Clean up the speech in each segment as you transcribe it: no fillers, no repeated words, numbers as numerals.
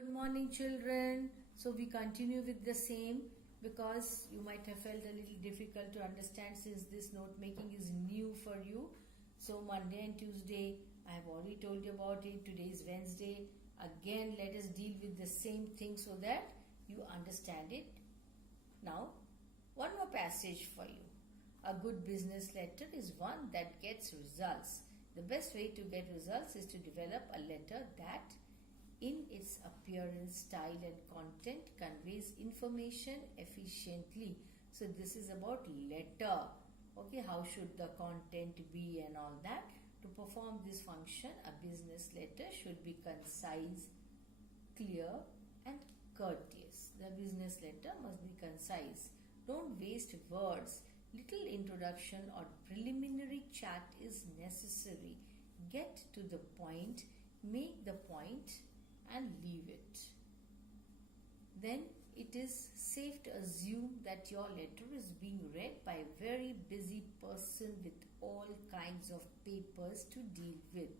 Good morning, children. So we continue with the same because you might have felt a little difficult to understand since this note making is new for you. So Monday and Tuesday, I have already told you about it. Today is Wednesday. Again, let us deal with the same thing so that you understand it. Now, one more passage for you. A good business letter is one that gets results. The best way to get results is to develop a letter that in its appearance, style and content conveys information efficiently. So this is about letter. Okay, how should the content be and all that. To perform this function, a business letter should be concise, clear and courteous. The business letter must be concise. Don't waste words. Little introduction or preliminary chat is necessary. Get to the point, make the point and leave it. Then it is safe to assume that your letter is being read by a very busy person with all kinds of papers to deal with.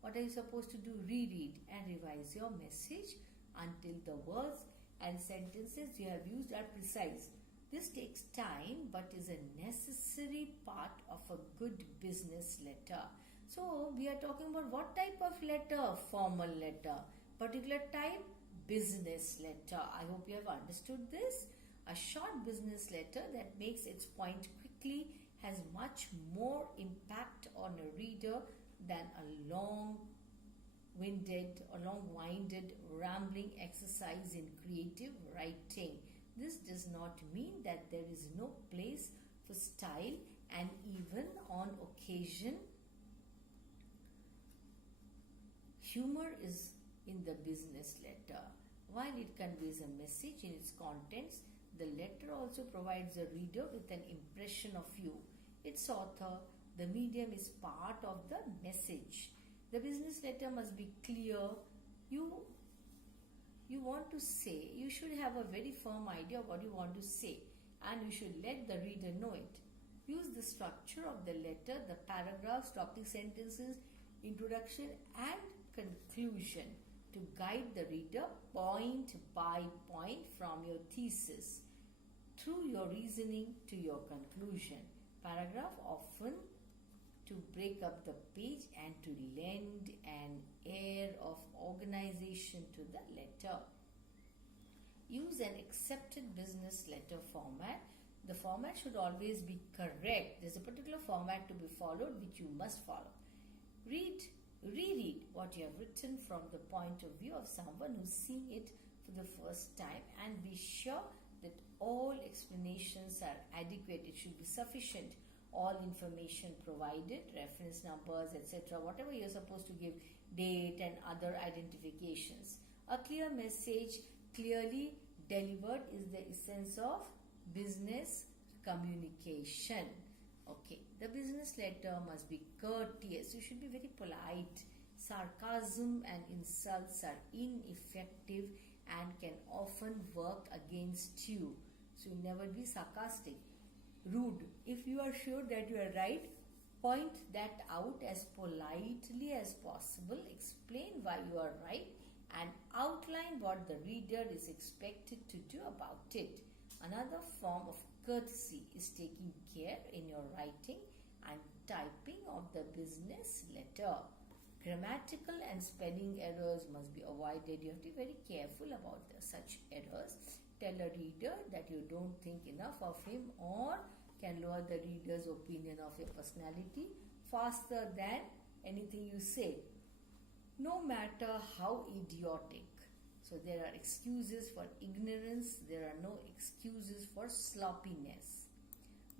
What are you supposed to do? Reread and revise your message until the words and sentences you have used are precise. This takes time but is a necessary part of a good business letter. So we are talking about what type of letter? Formal letter. Particular type? Business letter. I hope you have understood this. A short business letter that makes its point quickly has much more impact on a reader than a long-winded rambling exercise in creative writing. This does not mean that there is no place for style, and even on occasion humor is in the business letter. While it conveys a message in its contents, the letter also provides the reader with an impression of you, its author. The medium is part of the message. The business letter must be clear. You want to say, you should have a very firm idea of what you want to say, and you should let the reader know it. Use the structure of the letter, the paragraphs, topic sentences, introduction and conclusion to guide the reader point by point from your thesis through your reasoning to your conclusion. Paragraph often to break up the page and to lend an air of organization to the letter. Use an accepted business letter format. The format should always be correct. There's a particular format to be followed which you must follow. Reread what you have written from the point of view of someone who's seeing it for the first time, and be sure that all explanations are adequate. It should be sufficient. All information provided, reference numbers, etc., whatever you're supposed to give, date and other identifications. A clear message, clearly delivered, is the essence of business communication. Okay, the business letter must be courteous. You should be very polite. Sarcasm and insults are ineffective and can often work against you. So you never be sarcastic. Rude. If you are sure that you are right, point that out as politely as possible. Explain why you are right and outline what the reader is expected to do about it. Another form of courtesy is taking care in your writing and typing of the business letter. Grammatical and spelling errors must be avoided. You have to be very careful about such errors. Tell a reader that you don't think enough of him or can lower the reader's opinion of your personality faster than anything you say, no matter how idiotic. So there are excuses for ignorance. There are no excuses for sloppiness.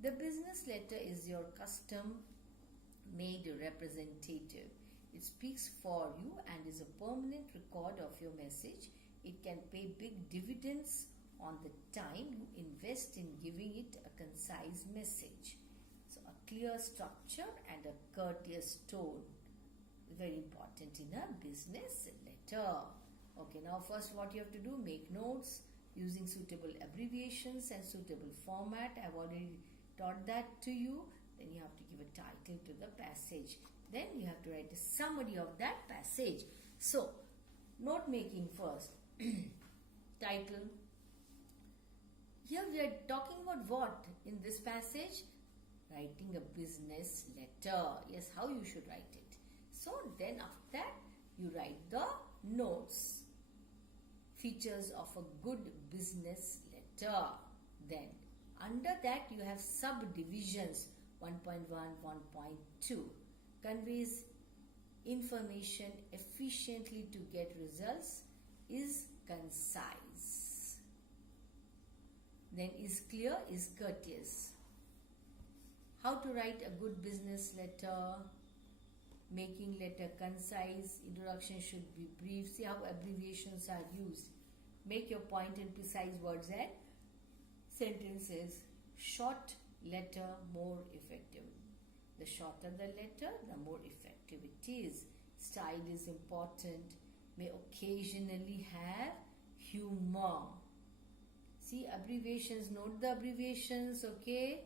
The business letter is your custom-made representative. It speaks for you and is a permanent record of your message. It can pay big dividends on the time you invest in giving it a concise message. So a clear structure and a courteous tone is very important in a business letter. Okay, now first what you have to do, make notes using suitable abbreviations and suitable format. I have already taught that to you. Then you have to give a title to the passage. Then you have to write a summary of that passage. So, note making first. Title. Here we are talking about what in this passage? Writing a business letter. Yes, how you should write it. So then after that you write the notes. Features of a good business letter. Then under that you have subdivisions 1.1, 1.2. Conveys information efficiently to get results. Is concise. Then is clear, is courteous. How to write a good business letter. Making letter concise. Introduction should be brief. See how abbreviations are used. Make your point in precise words and sentences. Short letter, more effective. The shorter the letter, the more effective it is. Style is important. May occasionally have humor. See abbreviations, note the abbreviations, okay?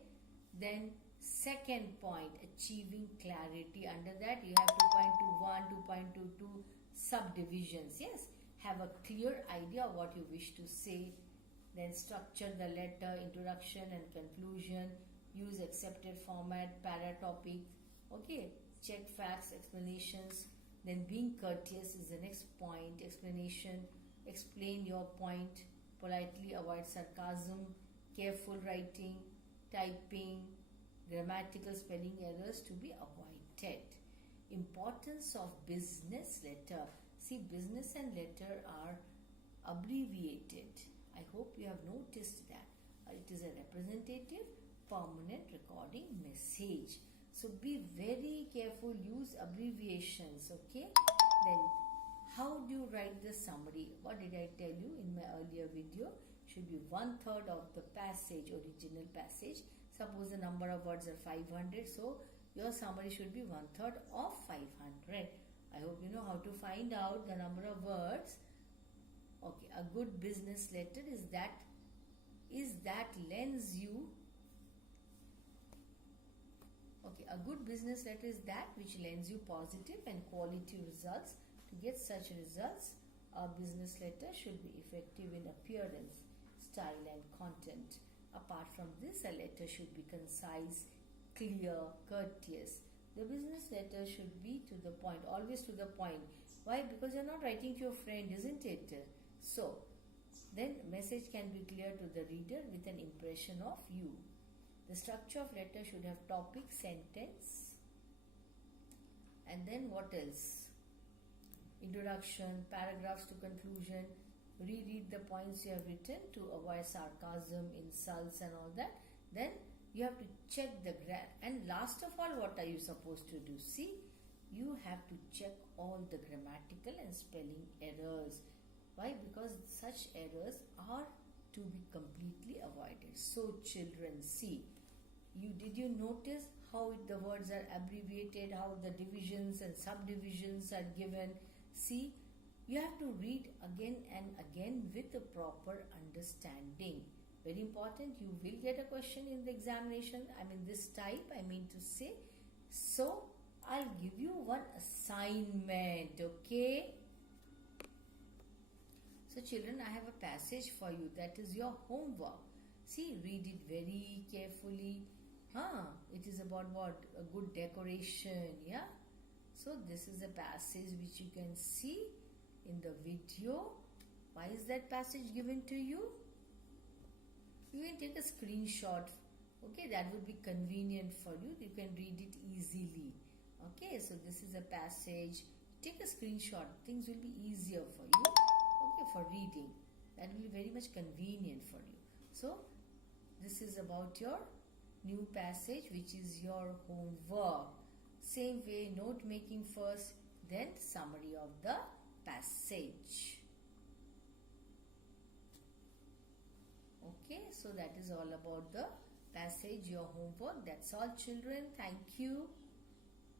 Then second point, achieving clarity. Under that you have 2.21, 2.22 subdivisions. Yes, have a clear idea of what you wish to say. Then structure the letter, introduction and conclusion. Use accepted format, para topic. Okay, check facts, explanations. Then being courteous is the next point. Explanation, explain your point. Politely avoid sarcasm. Careful writing, typing, grammatical spelling errors to be avoided. Importance of business letter. See, business and letter are abbreviated. I hope you have noticed that. It is a representative, permanent recording message. So be very careful, use abbreviations, okay? Then how do you write the summary? What did I tell you in my earlier video? Should be 1/3 of the passage, original passage. Suppose the number of words are 500, so your summary should be 1/3 of 500. I hope you know how to find out the number of words. Okay, a good business letter is that lends you. Okay, a good business letter is that which lends you positive and quality results. To get such results, a business letter should be effective in appearance, style and content. Apart from this, a letter should be concise, clear, courteous. The business letter should be to the point, always to the point. Why? Because you're not writing to your friend, isn't it? So, then message can be clear to the reader with an impression of you. The structure of letter should have topic, sentence, and then what else? Introduction, paragraphs to conclusion. Reread the points you have written to avoid sarcasm, insults and all that. Then you have to check the grammar. And last of all, what are you supposed to do? See, you have to check all the grammatical and spelling errors. Why? Because such errors are to be completely avoided. So children, see, did you notice how the words are abbreviated, how the divisions and subdivisions are given? See, you have to read again and again with a proper understanding. Very important, you will get a question in the examination. This type, to say. So, I'll give you one assignment, okay? So, children, I have a passage for you. That is your homework. See, read it very carefully. It is about what? A good decoration, yeah? So, this is a passage which you can see in the video. Why is that passage given to you? You can take a screenshot. Okay, that would be convenient for you. You can read it easily. Okay, so this is a passage. Take a screenshot. Things will be easier for you. Okay, for reading. That will be very much convenient for you. So, this is about your new passage, which is your homework. Same way, note making first, then summary of the passage. Okay, so that is all about the passage, your homework. That's all, children. Thank you.